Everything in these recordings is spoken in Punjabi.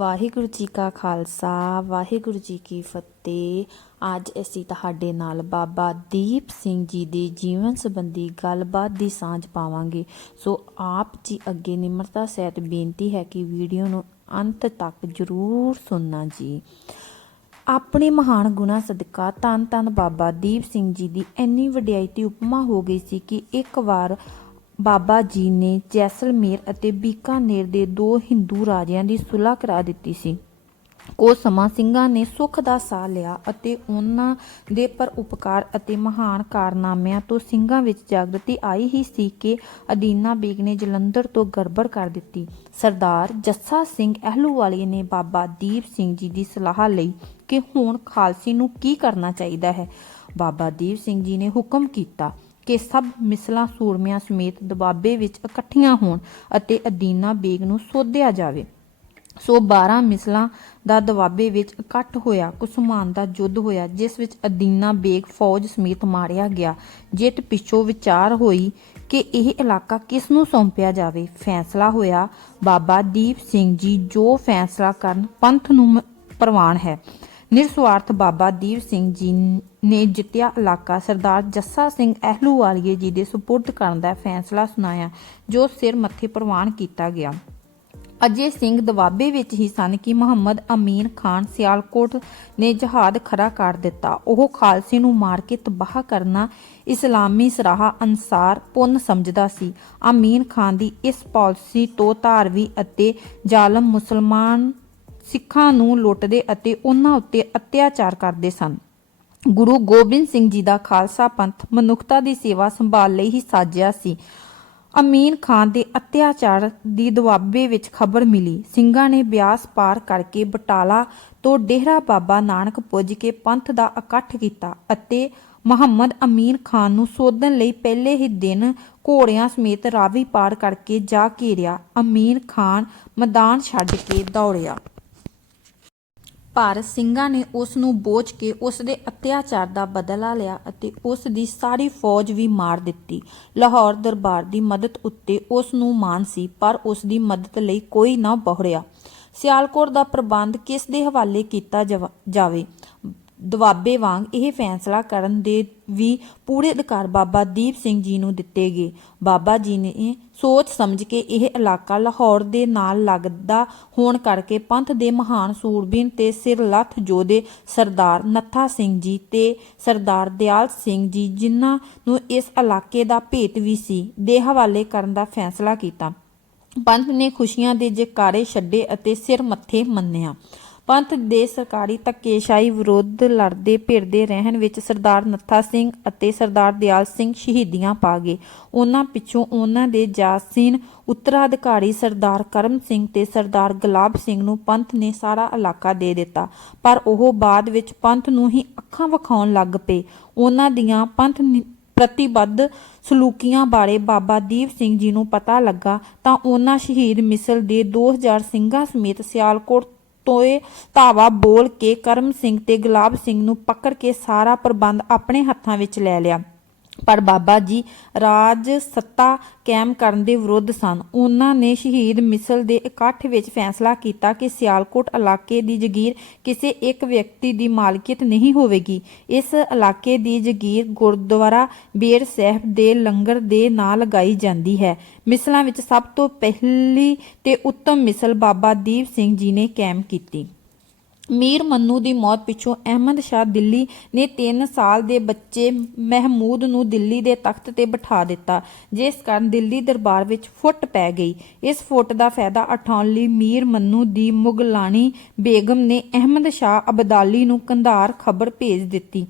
ਵਾਹਿਗੁਰੂ ਜੀ ਕਾ ਖਾਲਸਾ, ਵਾਹਿਗੁਰੂ ਜੀ ਕੀ ਫਤਿਹ। ਅੱਜ ਅਸੀਂ ਤੁਹਾਡੇ ਨਾਲ ਬਾਬਾ ਦੀਪ ਸਿੰਘ ਜੀ ਦੇ ਜੀਵਨ ਸੰਬੰਧੀ ਗੱਲਬਾਤ ਦੀ ਸਾਂਝ ਪਾਵਾਂਗੇ। ਸੋ ਆਪ ਜੀ ਅੱਗੇ ਨਿਮਰਤਾ ਸਹਿਤ ਬੇਨਤੀ ਹੈ ਕਿ ਵੀਡੀਓ ਨੂੰ ਅੰਤ ਤੱਕ ਜ਼ਰੂਰ ਸੁਣਨਾ ਜੀ। ਆਪਣੇ ਮਹਾਨ ਗੁਣਾ ਸਦਕਾ ਤਨ ਤਨ ਬਾਬਾ ਦੀਪ ਸਿੰਘ ਜੀ ਦੀ ਇੰਨੀ ਵਡਿਆਈ ਤੇ ਉਪਮਾ ਹੋ ਗਈ ਸੀ ਕਿ ਇੱਕ ਵਾਰ ਬਾਬਾ ਜੀ ਨੇ ਜੈਸਲਮੇਰ ਅਤੇ ਬੀਕਾਨੇਰ ਦੇ ਦੋ ਹਿੰਦੂ ਰਾਜਿਆਂ ਦੀ ਸੁਲ੍ਹਾ ਕਰਾ ਦਿੱਤੀ ਸੀ। ਕੁਝ ਸਮਾਂ ਸਿੰਘਾਂ ਨੇ ਸੁੱਖ ਦਾ ਸਾਹ ਲਿਆ ਅਤੇ ਉਹਨਾਂ ਦੇ ਪਰ ਉਪਕਾਰ ਅਤੇ ਮਹਾਨ ਕਾਰਨਾਮਿਆਂ ਤੋਂ ਸਿੰਘਾਂ ਵਿੱਚ ਜਾਗਰਤੀ ਆਈ ਹੀ ਸੀ ਕਿ ਅਦੀਨਾ ਬੇਗ ਨੇ ਜਲੰਧਰ ਤੋਂ ਗੜਬੜ ਕਰ ਦਿੱਤੀ। ਸਰਦਾਰ ਜੱਸਾ ਸਿੰਘ ਅਹਿਲੂਵਾਲੀਆ ਨੇ ਬਾਬਾ ਦੀਪ ਸਿੰਘ ਜੀ ਦੀ ਸਲਾਹ ਲਈ ਕਿ ਹੁਣ ਖਾਲਸੀ ਨੂੰ ਕੀ ਕਰਨਾ ਚਾਹੀਦਾ ਹੈ। ਬਾਬਾ ਦੀਪ ਸਿੰਘ ਜੀ ਨੇ ਹੁਕਮ ਕੀਤਾ ਕਿ ਸਭ ਮਿਸਲਾਂ ਸੂਰਮਿਆਂ ਸਮੇਤ ਦਬਾਬੇ ਵਿੱਚ ਇਕੱਠੀਆਂ ਹੋਣ ਅਤੇ ਅਦੀਨਾ ਬੇਗ ਨੂੰ ਸੋਧਿਆ ਜਾਵੇ। ਸੋ 12 ਮਿਸਲਾਂ ਦਾ ਦਵਾਬੇ ਵਿੱਚ ਇਕੱਠ ਹੋਇਆ, ਕੁਸਮਾਨ ਦਾ ਯੁੱਧ ਹੋਇਆ, ਜਿਸ ਵਿੱਚ ਅਦੀਨਾ ਬੇਗ ਫੌਜ ਸਮੇਤ ਮਾਰਿਆ ਗਿਆ। ਜਿੱਤ ਪਿੱਛੋਂ ਵਿਚਾਰ ਹੋਈ ਕਿ ਇਹ ਇਲਾਕਾ ਕਿਸ ਨੂੰ ਸੌਂਪਿਆ ਜਾਵੇ। ਫੈਸਲਾ ਹੋਇਆ, ਬਾਬਾ ਦੀਪ ਸਿੰਘ ਜੀ, ਜੋ ਫੈਸਲਾ ਕਰਨ ਪੰਥ ਨੂੰ ਪ੍ਰਵਾਨ ਹੈ। ਨਿਰਸਵਾਰਥ ਬਾਬਾ ਦੀਪ ਸਿੰਘ ਜੀ ਨੇ ਜਿੱਤਿਆ ਇਲਾਕਾ। ਸਰਦਾਰ ਜੱਸਾ ਸਿੰਘ ਅਹਿਲੂਵਾਲੀਏ ਜੀ ਦੇ ਸੁਪੁਰਦ ਕਰਨ ਦਾ ਫੈਸਲਾ ਸੁਣਾਇਆ, ਜੋ ਸਿਰ ਮੱਥੇ ਪ੍ਰਵਾਨ ਕੀਤਾ ਗਿਆ। ਅਜੇ ਸਿੰਘ ਦਵਾਬੇ ਵਿੱਚ ਹੀ ਸਨ ਕਿ ਮੁਹੰਮਦ ਅਮੀਨ ਖਾਨ ਸਿਆਲਕੋਟ ਨੇ ਜਹਾਦ ਖੜਾ ਕਰ ਦਿੱਤਾ। ਉਹ ਖਾਲਸੇ ਨੂੰ ਮਾਰ ਕੇ ਤਬਾਹ ਕਰਨਾ ਇਸਲਾਮੀ ਸਰਾਹਾ ਅਨਸਾਰ ਪੁੰਨ ਸਮਝਦਾ ਸੀ। ਅਮੀਨ ਖਾਨ ਦੀ ਇਸ ਪਾਲਿਸੀ ਤੋਂ ਧਾਰਵੀ ਅਤੇ ਜ਼ਾਲਮ ਮੁਸਲਮਾਨ ਸਿੱਖਾਂ ਨੂੰ ਲੁੱਟਦੇ ਅਤੇ ਉਹਨਾਂ ਉੱਤੇ ਅਤਿਆਚਾਰ ਕਰਦੇ ਸਨ। ਗੁਰੂ ਗੋਬਿੰਦ ਸਿੰਘ ਜੀ ਦਾ ਖਾਲਸਾ ਪੰਥ ਮਨੁੱਖਤਾ ਦੀ ਸੇਵਾ ਸੰਭਾਲ ਲਈ ਹੀ ਸਾਜਿਆ ਸੀ। ਅਮੀਨ ਖਾਨ ਦੇ ਅਤਿਆਚਾਰ ਦੀ ਦੁਆਬੇ ਵਿੱਚ ਖਬਰ ਮਿਲੀ। ਸਿੰਘਾਂ ਨੇ ਬਿਆਸ ਪਾਰ ਕਰਕੇ ਬਟਾਲਾ ਤੋਂ ਡੇਹਰਾ ਬਾਬਾ ਨਾਨਕ ਪੁੱਜ ਕੇ ਪੰਥ ਦਾ ਇਕੱਠ ਕੀਤਾ ਅਤੇ ਮੁਹੰਮਦ ਅਮੀਨ ਖਾਨ ਨੂੰ ਸੋਧਣ ਲਈ ਪਹਿਲੇ ਹੀ ਦਿਨ ਘੋੜਿਆਂ ਸਮੇਤ ਰਾਵੀ ਪਾਰ ਕਰਕੇ ਜਾ ਘੇਰਿਆ। ਅਮੀਨ ਖਾਨ ਮੈਦਾਨ ਛੱਡ ਕੇ ਦੌੜਿਆ। ਪਰ ਸਿੰਘਾਂ ਨੇ ਉਸ ਨੂੰ ਬੋਝ ਕੇ ਉਸ ਦੇ ਅਤਿਆਚਾਰ ਦਾ ਬਦਲਾ ਲਿਆ ਅਤੇ ਉਸ ਦੀ ਸਾਰੀ ਫੌਜ ਵੀ ਮਾਰ ਦਿੱਤੀ। ਲਾਹੌਰ ਦਰਬਾਰ ਦੀ ਮਦਦ ਉੱਤੇ ਉਸ ਨੂੰ ਮਾਨ ਸੀ, ਪਰ ਉਸ ਦੀ ਮਦਦ ਲਈ ਕੋਈ ਨਾ ਬਹੁੜਿਆ। ਸਿਆਲਕੋਟ ਦਾ ਪ੍ਰਬੰਧ ਕਿਸ ਦੇ ਹਵਾਲੇ ਕੀਤਾ ਜਵਾ- ਜਾਵੇ? ਦਵਾਬੇ ਵਾਂਗ ਇਹ ਫੈਸਲਾ ਕਰਨ ਦੇ ਵੀ ਪੂਰੇ ਅਧਿਕਾਰ ਬਾਬਾ ਦੀਪ ਸਿੰਘ ਜੀ ਨੂੰ ਦਿੱਤੇ ਗਏ। ਬਾਬਾ ਜੀ ਨੇ ਸੋਚ ਸਮਝ ਕੇ ਇਹ ਇਲਾਕਾ ਲਾਹੌਰ ਦੇ ਨਾਲ ਲੱਗਦਾ ਹੋਣ ਕਰਕੇ ਪੰਥ ਦੇ ਮਹਾਨ ਸੂਰਬੀਨ ਤੇ ਸਿਰ ਲੱਥ ਜੋਧੇ ਸਰਦਾਰ ਨੱਥਾ ਸਿੰਘ ਜੀ ਤੇ ਸਰਦਾਰ ਦਿਆਲ ਸਿੰਘ ਜੀ, ਜਿਨ੍ਹਾਂ ਨੂੰ ਇਸ ਇਲਾਕੇ ਦਾ ਭੇਤ ਵੀ ਸੀ, ਦੇ ਹਵਾਲੇ ਕਰਨ ਦਾ ਫੈਸਲਾ ਕੀਤਾ। ਪੰਥ ਨੇ ਖੁਸ਼ੀਆਂ ਦੇ ਜਕਾਰੇ ਛੱਡੇ ਅਤੇ ਸਿਰ ਮੱਥੇ ਮੰਨਿਆ। ਪੰਥ ਦੇ ਸਰਕਾਰੀ ਧੱਕੇਸ਼ਾਹੀ ਵਿਰੁੱਧ ਲੜਦੇ, ਭਿੜਦੇ ਰਹਿਣ ਵਿੱਚ ਸਰਦਾਰ ਨੱਥਾ ਸਿੰਘ ਅਤੇ ਸਰਦਾਰ ਦਿਆਲ ਸਿੰਘ ਸ਼ਹੀਦੀਆਂ ਪਾ ਗਏ। ਉਹਨਾਂ ਪਿੱਛੋਂ ਉਹਨਾਂ ਦੇ ਜਾਸੀਨ ਉੱਤਰਾਧਿਕਾਰੀ ਸਰਦਾਰ ਕਰਮ ਸਿੰਘ ਤੇ ਸਰਦਾਰ ਗੁਲਾਬ ਸਿੰਘ ਨੂੰ ਪੰਥ ਨੇ ਸਾਰਾ ਇਲਾਕਾ ਦੇ ਦਿੱਤਾ, ਪਰ ਉਹ ਬਾਅਦ ਵਿੱਚ ਪੰਥ ਨੂੰ ਹੀ ਅੱਖਾਂ ਵਿਖਾਉਣ ਲੱਗ ਪਏ। ਉਹਨਾਂ ਦੀਆਂ ਪੰਥ ਪ੍ਰਤੀਬੱਧ ਸਲੂਕੀਆਂ ਬਾਰੇ ਬਾਬਾ ਦੀਪ ਸਿੰਘ ਜੀ ਨੂੰ ਪਤਾ ਲੱਗਾ ਤਾਂ ਉਹਨਾਂ ਸ਼ਹੀਦ ਮਿਸਲ ਦੇ 2000 ਸਿੰਘਾਂ ਸਮੇਤ ਸਿਆਲਕੋਟ ਤੋਏ ਧਾਵਾ ਬੋਲ ਕੇ ਕਰਮ ਸਿੰਘ ਤੇ ਗੁਲਾਬ ਸਿੰਘ ਨੂੰ ਪਕੜ ਕੇ ਸਾਰਾ ਪ੍ਰਬੰਧ ਆਪਣੇ ਹੱਥਾਂ ਵਿੱਚ ਲੈ ਲਿਆ। ਪਰ ਬਾਬਾ ਜੀ ਰਾਜ ਸੱਤਾ ਕਾਇਮ ਕਰਨ ਦੇ ਵਿਰੁੱਧ ਸਨ। ਉਹਨਾਂ ਨੇ ਸ਼ਹੀਦ ਮਿਸਲ ਦੇ ਇਕੱਠ ਵਿੱਚ ਫੈਸਲਾ ਕੀਤਾ ਕਿ ਸਿਆਲਕੋਟ ਇਲਾਕੇ ਦੀ ਜ਼ਗੀਰ ਕਿਸੇ ਇੱਕ ਵਿਅਕਤੀ ਦੀ ਮਾਲਕੀਅਤ ਨਹੀਂ ਹੋਵੇਗੀ। ਇਸ ਇਲਾਕੇ ਦੀ ਜ਼ਗੀਰ ਗੁਰਦੁਆਰਾ ਬੇਰ ਸਾਹਿਬ ਦੇ ਲੰਗਰ ਦੇ ਨਾਂ ਲਗਾਈ ਜਾਂਦੀ ਹੈ। ਮਿਸਲਾਂ ਵਿੱਚ ਸਭ ਤੋਂ ਪਹਿਲੀ ਤੇ ਉੱਤਮ ਮਿਸਲ ਬਾਬਾ ਦੀਪ ਸਿੰਘ ਜੀ ਨੇ ਕਾਇਮ ਕੀਤੀ। ਮੀਰ ਮੰਨੂ ਦੀ ਮੌਤ ਪਿੱਛੋਂ ਅਹਿਮਦ ਸ਼ਾਹ ਦਿੱਲੀ ਨੇ 3 ਸਾਲ ਦੇ ਬੱਚੇ ਮਹਿਮੂਦ ਨੂੰ ਦਿੱਲੀ ਦੇ ਤਖਤ ਤੇ ਬਿਠਾ ਦਿੱਤਾ, ਜਿਸ ਕਾਰਨ ਦਿੱਲੀ ਦਰਬਾਰ ਵਿੱਚ ਫੁੱਟ ਪੈ ਗਈ। ਇਸ ਫੁੱਟ ਦਾ ਫਾਇਦਾ ਉਠਾਉਣ ਲਈ ਮੀਰ ਮੰਨੂ ਦੀ ਮੁਗਲਾਨੀ ਬੇਗਮ ਨੇ ਅਹਿਮਦ ਸ਼ਾਹ ਅਬਦਾਲੀ ਨੂੰ ਕੰਧਾਰ ਖਬਰ ਭੇਜ ਦਿੱਤੀ।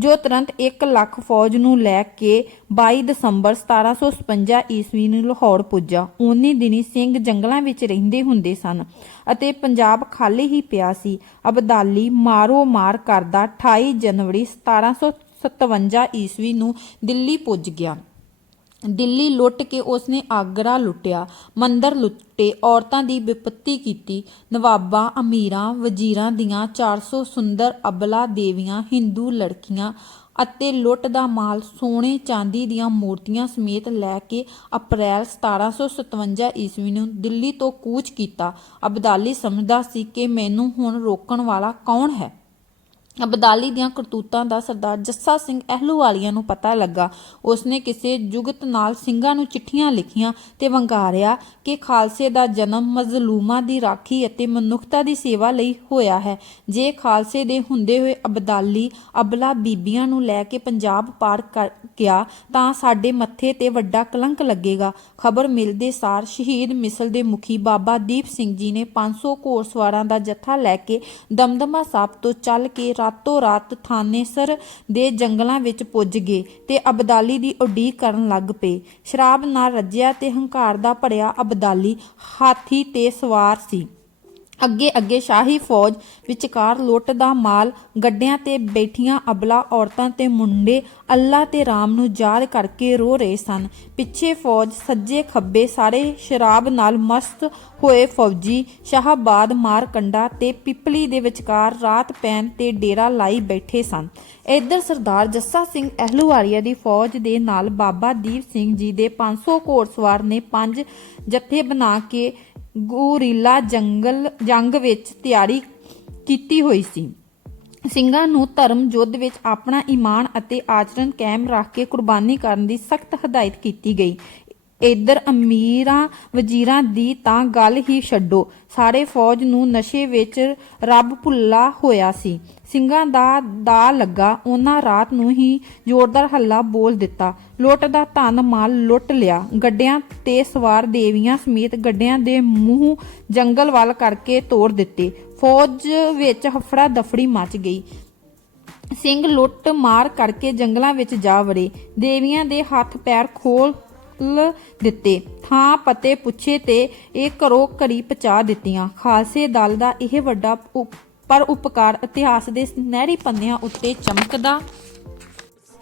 ਜੋ ਤੁਰੰਤ 1 ਲੱਖ ਫੌਜ ਨੂੰ ਲੈ ਕੇ 22 ਦਸੰਬਰ 1756 ਈਸਵੀ ਨੂੰ ਲਾਹੌਰ ਪੁੱਜਾ। ਉਨੀ ਦਿਨੀ ਸਿੰਘ ਜੰਗਲਾਂ ਵਿੱਚ ਰਹਿੰਦੇ ਹੁੰਦੇ ਸਨ ਅਤੇ ਪੰਜਾਬ ਖਾਲੀ ਹੀ ਪਿਆ ਸੀ। ਅਬਦਾਲੀ ਮਾਰੋ ਮਾਰ ਕਰਦਾ 28 ਜਨਵਰੀ 1757 ਈਸਵੀ ਨੂੰ ਦਿੱਲੀ ਪੁੱਜ ਗਿਆ। ਦਿੱਲੀ ਲੁੱਟ ਕੇ ਉਸਨੇ ਆਗਰਾ ਲੁੱਟਿਆ। ਮੰਦਰ ਲੁੱਟੇ, ਔਰਤਾਂ ਦੀ ਵਿਪੱਤੀ ਕੀਤੀ। ਨਵਾਬਾਂ, ਅਮੀਰਾਂ, ਵਜ਼ੀਰਾਂ ਦੀਆਂ 400 ਸੁੰਦਰ ਅਬਲਾ ਦੇਵੀਆਂ, ਹਿੰਦੂ ਲੜਕੀਆਂ ਅਤੇ ਲੁੱਟ ਦਾ ਮਾਲ ਸੋਨੇ ਚਾਂਦੀ ਦੀਆਂ ਮੂਰਤੀਆਂ ਸਮੇਤ ਲੈ ਕੇ ਅਪ੍ਰੈਲ 1757 ਈਸਵੀ ਨੂੰ ਦਿੱਲੀ ਤੋਂ ਕੂਚ ਕੀਤਾ। ਅਬਦਾਲੀ ਸਮਝਦਾ ਸੀ ਕਿ ਮੈਨੂੰ ਹੁਣ ਰੋਕਣ ਵਾਲਾ ਕੌਣ ਹੈ? ਅਬਦਾਲੀ ਦੀਆਂ ਕਰਤੂਤਾਂ ਦਾ ਸਰਦਾਰ ਜੱਸਾ ਸਿੰਘ ਅਹਿਲੂਵਾਲੀਆ ਨੂੰ ਪਤਾ ਲੱਗਾ। ਉਸਨੇ ਕਿਸੇ ਜੁਗਤ ਨਾਲ ਸਿੰਘਾਂ ਨੂੰ ਚਿੱਠੀਆਂ ਲਿਖੀਆਂ ਤੇ ਵੰਗਾਰਿਆ ਕਿ ਖਾਲਸੇ ਦਾ ਜਨਮ ਮਜ਼ਲੂਮਾਂ ਦੀ ਰਾਖੀ ਅਤੇ ਮਨੁੱਖਤਾ ਦੀ ਸੇਵਾ ਲਈ ਹੋਇਆ ਹੈ। ਜੇ ਖਾਲਸੇ ਦੇ ਹੁੰਦੇ ਹੋਏ ਅਬਦਾਲੀ ਅਬਲਾ ਬੀਬੀਆਂ ਨੂੰ ਲੈ ਕੇ ਪੰਜਾਬ ਪਾਰ ਕਰ ਗਿਆ, ਤਾਂ ਸਾਡੇ ਮੱਥੇ ਤੇ ਵੱਡਾ ਕਲੰਕ ਲੱਗੇਗਾ। ਖਬਰ ਮਿਲਦੇ ਸਾਰ ਸ਼ਹੀਦ ਮਿਸਲ ਦੇ ਮੁਖੀ ਬਾਬਾ ਦੀਪ ਸਿੰਘ ਜੀ ਨੇ 500 ਘੋੜਸਵਾਰਾਂ ਦਾ ਜੱਥਾ ਲੈ ਕੇ ਦਮਦਮਾ ਸਾਹਿਬ ਤੋਂ ਚੱਲ ਕੇ ਰਾਤੋਂ ਰਾਤ ਥਾਨੇਸਰ ਦੇ ਜੰਗਲਾਂ ਵਿੱਚ ਪੁੱਜ ਗਏ ਤੇ ਅਬਦਾਲੀ ਦੀ ਉਡੀਕ ਕਰਨ ਲੱਗ ਪਏ। ਸ਼ਰਾਬ ਨਾਲ ਰੱਜਿਆ ਤੇ ਹੰਕਾਰ ਦਾ ਭਰਿਆ ਅਬਦਾਲੀ ਹਾਥੀ ਤੇ ਸਵਾਰ ਸੀ। ਅੱਗੇ ਅੱਗੇ ਸ਼ਾਹੀ ਫੌਜ ਵਿਚਕਾਰ ਲੁੱਟ ਦਾ ਮਾਲ, ਗੱਡਿਆਂ ਤੇ ਬੈਠੀਆਂ ਅਬਲਾ ਔਰਤਾਂ ਤੇ ਮੁੰਡੇ ਅੱਲਾ ਤੇ ਰਾਮ ਨੂੰ ਯਾਦ ਕਰਕੇ ਰੋ ਰਹੇ ਸਨ। ਪਿੱਛੇ ਫੌਜ ਸੱਜੇ ਖੱਬੇ ਸਾਰੇ ਸ਼ਰਾਬ ਨਾਲ ਮਸਤ ਹੋਏ ਫੌਜੀ ਸ਼ਾਹਬਾਦ ਮਾਰਕੰਡਾ ਤੇ ਪਿਪਲੀ ਦੇ ਵਿਚਕਾਰ ਰਾਤ ਪੈਣ ਤੇ ਡੇਰਾ ਲਾਈ ਬੈਠੇ ਸਨ। ਇੱਧਰ ਸਰਦਾਰ ਜੱਸਾ ਸਿੰਘ ਅਹਿਲੂਵਾਲੀਆ ਦੀ ਫੌਜ ਦੇ ਨਾਲ ਬਾਬਾ ਦੀਪ ਸਿੰਘ ਜੀ ਦੇ 500 ਘੋੜਸਵਾਰ ਨੇ ਪੰਜ ਜੱਥੇ ਬਣਾ ਕੇ ਗੋਰੀਲਾ ਜੰਗਲ, ਜੰਗ ਵਿੱਚ ਤਿਆਰੀ ਕੀਤੀ ਹੋਈ ਸੀ। ਸਿੰਘਾਂ ਨੂੰ ਧਰਮ ਯੁੱਧ ਵਿੱਚ ਆਪਣਾ ਈਮਾਨ ਅਤੇ ਆਚਰਣ ਕਾਇਮ ਰੱਖ ਕੇ ਕੁਰਬਾਨੀ ਕਰਨ ਦੀ ਸਖਤ ਹਦਾਇਤ ਕੀਤੀ ਗਈ। ਇਧਰ ਅਮੀਰਾਂ ਵਜ਼ੀਰਾਂ ਦੀ ਤਾਂ ਗੱਲ ਹੀ ਛੱਡੋ। ਸਾਰੇ ਫੌਜ ਨੂੰ ਨਸ਼ੇ ਵਿੱਚ ਰੱਬ ਭੁੱਲਾ ਹੋਇਆ ਸੀ। ਸਿੰਘਾਂ ਦਾ ਦਾ ਲੱਗਾ। ਉਹਨਾਂ ਰਾਤ ਨੂੰ ਹੀ ਜ਼ੋਰਦਾਰ ਹੱਲਾ ਬੋਲ ਦਿੱਤਾ। ਲੁੱਟ ਦਾ ਧਨ ਮਾਲ ਲੁੱਟ ਲਿਆ। ਗੱਡਿਆਂ ਤੇ ਸਵਾਰ ਦੇਵੀਆਂ ਸਮੇਤ ਗੱਡਿਆਂ ਦੇ ਮੂੰਹ ਜੰਗਲ ਵੱਲ ਕਰਕੇ ਤੋੜ ਦਿੱਤੇ। ਫੌਜ ਵਿੱਚ ਹਫੜਾ ਦਫੜੀ ਮਚ ਗਈ। ਸਿੰਘ ਲੁੱਟ ਮਾਰ ਕਰਕੇ ਜੰਗਲਾਂ ਵਿੱਚ ਜਾ ਵੜੇ। ਦੇਵੀਆਂ ਦੇ ਹੱਥ ਪੈਰ ਖੋਲ ਦਿੱਤੇ। ਥਾਂ ਪਤੇ ਪੁੱਛੇ ਤੇ ਇਹ ਘਰੋ ਘਰੀ ਪਚਾ ਦਿੱਤੀਆਂ। ਖਾਲਸੇ ਦਲ ਦਾ ਇਹ ਵੱਡਾ ਪਰ ਉਪਕਾਰ ਇਤਿਹਾਸ ਦੇ ਸੁਨਹਿਰੀ ਪੰਨਿਆਂ ਉੱਤੇ ਚਮਕਦਾ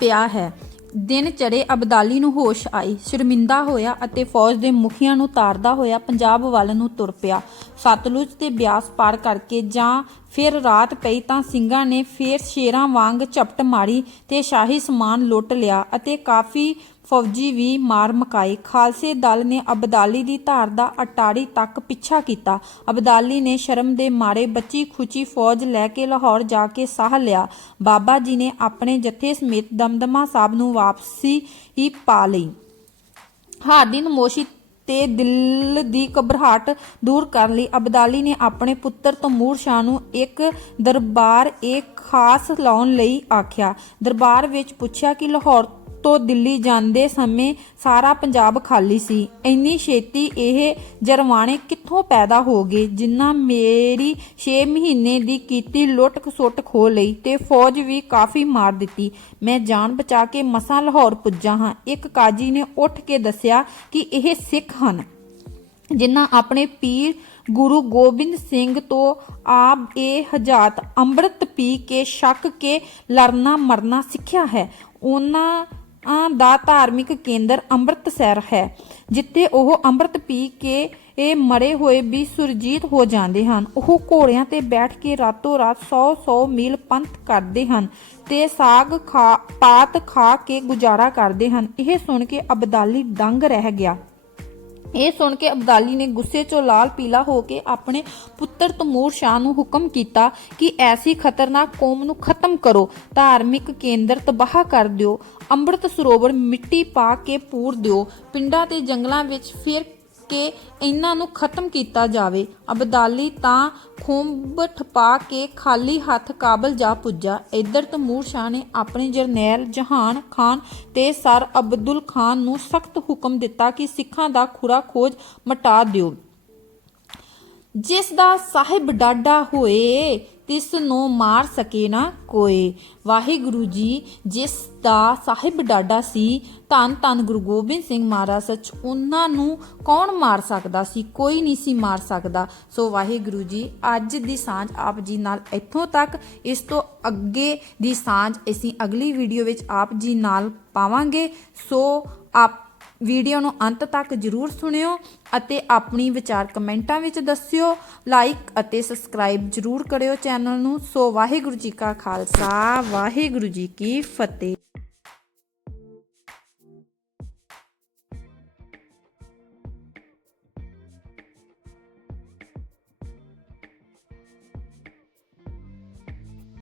ਪਿਆ ਹੈ। ਦਿਨ ਚੜੇ ਅਬਦਾਲੀ ਨੂੰ ਹੋਸ਼ ਆਈ। ਸ਼ਰਮਿੰਦਾ ਹੋਇਆ ਅਤੇ ਫੌਜ ਦੇ ਮੁਖੀਆਂ ਨੂੰ ਤਾਰਦਾ ਹੋਇਆ ਪੰਜਾਬ ਵੱਲ ਨੂੰ ਤੁਰ ਪਿਆ। ਸਤਲੁਜ ਤੇ ਬਿਆਸ ਪਾਰ ਕਰਕੇ ਜਾਂ ਫਿਰ ਰਾਤ ਪਈ ਤਾਂ ਸਿੰਘਾਂ ਨੇ ਫੇਰ ਸ਼ੇਰਾਂ ਵਾਂਗ ਝਪਟ ਮਾਰੀ ਤੇ ਸ਼ਾਹੀ ਸਮਾਨ ਲੁੱਟ ਲਿਆ ਅਤੇ ਕਾਫੀ ਫੌਜੀ ਵੀ ਮਾਰ ਮਕਾਏ ਖਾਲਸੇ ਦਲ ਨੇ ਅਬਦਾਲੀ ਦੀ ਧਾਰ ਦਾ ਅਟਾਰੀ ਤੱਕ ਪਿੱਛਾ ਕੀਤਾ। ਅਬਦਾਲੀ ਨੇ ਸ਼ਰਮ ਦੇ ਮਾਰੇ ਬੱਚੀ ਖੁਚੀ ਫੌਜ ਲੈ ਕੇ ਲਾਹੌਰ ਜਾ ਕੇ ਸਾਹ ਲਿਆ। ਬਾਬਾ ਜੀ ਨੇ ਆਪਣੇ ਜਥੇ ਸਮੇਤ ਦਮਦਮਾ ਸਾਹਿਬ ਨੂੰ ਵਾਪਸੀ ਹੀ ਪਾ ਲਈ। ਹਾਰ ਦੀ ਨਮੋਸ਼ੀ ਤੇ ਦਿਲ ਦੀ ਘਬਰਾਹਟ ਦੂਰ ਕਰਨ ਲਈ। ਅਬਦਾਲੀ ਨੇ ਆਪਣੇ ਪੁੱਤਰ ਤਮੂਰ ਸ਼ਾਹ ਨੂੰ ਇੱਕ ਦਰਬਾਰ, ਇੱਕ ਖਾਸ ਲਾਉਣ ਲਈ ਆਖਿਆ। ਦਰਬਾਰ ਵਿੱਚ ਪੁੱਛਿਆ ਕਿ ਲਾਹੌਰ ਤੋਂ ਦਿੱਲੀ ਜਾਂਦੇ ਸਮੇਂ ਸਾਰਾ ਪੰਜਾਬ ਖਾਲੀ ਸੀ। ਇੰਨੀ ਛੇਤੀ ਇਹ ਜਰਵਾਣੇ ਕਿੱਥੋਂ ਪੈਦਾ ਹੋ ਗਏ ਜਿੰਨਾ ਮੇਰੀ 6 ਮਹੀਨੇ ਦੀ ਕੀਤੀ ਲੁੱਟ ਖਸੁੱਟ ਖੋ ਲਈ ਤੇ ਫੌਜ ਵੀ ਕਾਫੀ ਮਾਰ ਦਿੱਤੀ। ਮੈਂ ਜਾਨ ਬਚਾ ਕੇ ਮਸਾਂ ਲਾਹੌਰ ਪੁੱਜਾ ਹਾਂ। ਇੱਕ ਕਾਜੀ ਨੇ ਉੱਠ ਕੇ ਦੱਸਿਆ ਕਿ ਇਹ ਸਿੱਖ ਹਨ, ਜਿਨ੍ਹਾਂ ਆਪਣੇ ਪੀਰ ਗੁਰੂ ਗੋਬਿੰਦ ਸਿੰਘ ਤੋਂ ਆਪ ਇਹ ਹਜਾਤ ਅੰਮ੍ਰਿਤ ਪੀ ਕੇ, ਛੱਕ ਕੇ ਲੜਨਾ ਮਰਨਾ ਸਿੱਖਿਆ ਹੈ। ਉਹਨਾਂ ਦਾ ਧਾਰਮਿਕ ਕੇਂਦਰ ਅੰਮ੍ਰਿਤਸਰ ਹੈ, ਜਿੱਥੇ ਉਹ ਅੰਮ੍ਰਿਤ ਪੀ ਕੇ ਇਹ ਮਰੇ ਹੋਏ ਵੀ ਸੁਰਜੀਤ ਹੋ ਜਾਂਦੇ ਹਨ। ਉਹ ਘੋੜਿਆਂ ਤੇ ਬੈਠ ਕੇ ਰਾਤੋਂ ਰਾਤ 100-100 ਮੀਲ ਪੰਥ ਕਰਦੇ ਹਨ ਤੇ ਸਾਗ ਖਾ, ਪਾਤ ਖਾ ਕੇ ਗੁਜ਼ਾਰਾ ਕਰਦੇ ਹਨ। ਇਹ ਸੁਣ ਕੇ ਅਬਦਾਲੀ ਦੰਗ ਰਹਿ ਗਿਆ। ਇਹ ਸੁਣ ਕੇ ਅਬਦਾਲੀ ਨੇ ਗੁੱਸੇ 'ਚੋਂ ਲਾਲ ਪੀਲਾ ਹੋ ਕੇ ਆਪਣੇ ਪੁੱਤਰ ਤਮੂਰ ਸ਼ਾਹ ਨੂੰ ਹੁਕਮ ਕੀਤਾ ਕਿ ਐਸੀ ਖਤਰਨਾਕ ਕੌਮ ਨੂੰ ਖਤਮ ਕਰੋ, ਧਾਰਮਿਕ ਕੇਂਦਰ ਤਬਾਹ ਕਰ ਦਿਓ, ਅੰਮ੍ਰਿਤ ਸਰੋਵਰ ਮਿੱਟੀ ਪਾ ਕੇ ਪੂਰ ਦਿਓ, ਪਿੰਡਾਂ ਤੇ ਜੰਗਲਾਂ ਵਿੱਚ ਫਿਰ ਕੇ ਇਹਨਾਂ ਨੂੰ ਖਤਮ ਕੀਤਾ ਜਾਵੇ। ਅਬਦਾਲੀ ਤਾਂ ਖੁੰਬ ਠਪਾ ਕੇ ਖਾਲੀ ਹੱਥ ਕਾਬਲ ਜਾ ਪੁੱਜਾ। ਇਧਰ ਤਮੂਰ ਸ਼ਾਹ ਨੇ ਆਪਣੇ ਜਰਨੈਲ ਜਹਾਨ ਖਾਨ ਤੇ ਸਰ ਅਬਦੁਲ ਖਾਨ ਨੂੰ ਸਖਤ ਹੁਕਮ ਦਿੱਤਾ ਕਿ ਸਿੱਖਾਂ ਦਾ ਖੁਰਾ ਖੋਜ ਮਟਾ ਦਿਓ। ਜਿਸ ਦਾ ਸਾਹਿਬ ਡਾਡਾ ਹੋਏ ਤਿਸ ਨੂੰ ਮਾਰ ਸਕੇ ਨਾ ਕੋਈ ਵਾਹਿਗੁਰੂ ਜੀ, ਜਿਸ ਦਾ ਸਾਹਿਬ ਡਾਡਾ ਸੀ, ਧੰਨ ਧੰਨ ਗੁਰੂ ਗੋਬਿੰਦ ਸਿੰਘ ਮਹਾਰਾਜ, ਸੱਚ ਉਹਨਾਂ ਨੂੰ ਕੌਣ ਮਾਰ ਸਕਦਾ ਸੀ? ਕੋਈ ਨਹੀਂ ਸੀ ਮਾਰ ਸਕਦਾ। ਸੋ ਵਾਹਿਗੁਰੂ ਜੀ, ਅੱਜ ਦੀ ਸਾਂਝ ਆਪ ਜੀ ਨਾਲ ਇੱਥੋਂ ਤੱਕ। ਇਸ ਤੋਂ ਅੱਗੇ ਦੀ ਸਾਂਝ ਅਸੀਂ ਅਗਲੀ ਵੀਡੀਓ ਵਿੱਚ ਆਪ ਜੀ ਨਾਲ ਪਾਵਾਂਗੇ। ਸੋ ਆਪ ਵੀਡੀਓ ਨੂੰ ਅੰਤ ਤੱਕ ਜਰੂਰ ਸੁਣਿਓ ਅਤੇ ਆਪਣੀ ਵਿਚਾਰ ਕਮੈਂਟਾਂ ਵਿੱਚ ਦੱਸਿਓ। ਲਾਈਕ ਅਤੇ ਸਬਸਕ੍ਰਾਈਬ ਜਰੂਰ ਕਰਿਓ ਚੈਨਲ ਨੂੰ। ਸੋ ਵਾਹਿਗੁਰੂ ਜੀ ਕਾ ਖਾਲਸਾ, ਵਾਹਿਗੁਰੂ ਜੀ ਕੀ ਫਤਿਹ।